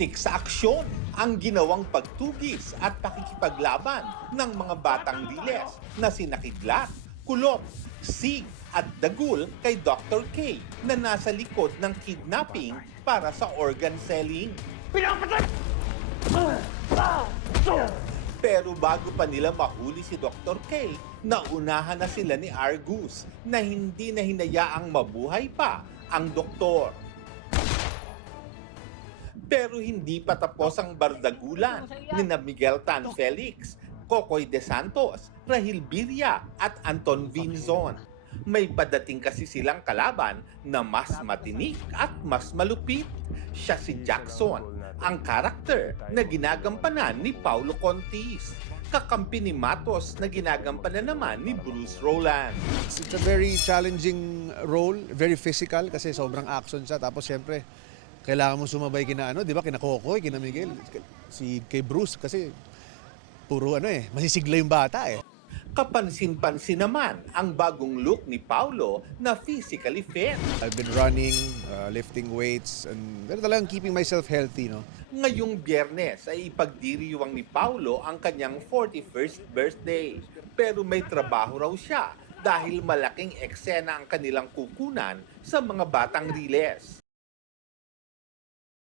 Tik sa aksyon ang ginawang pagtugis at pakikipaglaban ng mga batang Riles na sina Kidlat, Kulot, Sig at Dagul kay Dr. K na nasa likod ng kidnapping para sa organ selling. Pero bago pa nila mahuli si Dr. K, naunahan na sila ni Argus na hindi na hinayaang mabuhay pa ang doktor. Pero hindi pa tapos ang bardagulan ni na Miguel Tan Felix, Kokoy De Santos, Rahil Birria at Anton Vinzon. May padating kasi silang kalaban na mas matinik at mas malupit. Siya si Jackson, ang karakter na ginagampanan ni Paulo Contis. Kakampi ni Matos na ginagampanan naman ni Bruce Roland. It's a very challenging role, very physical kasi sobrang action siya. Tapos syempre, kailangan mo sumabay kina di ba, kina Kokoy, kina Miguel, kay Bruce kasi puro masisigla yung bata eh. Kapansin-pansin naman ang bagong look ni Paulo na physically fit. I've been running, lifting weights, and talagang keeping myself healthy, no? Ngayong Biyernes ay ipagdiriwang ni Paulo ang kanyang 41st birthday. Pero may trabaho raw siya dahil malaking eksena ang kanilang kukunan sa mga batang Riles.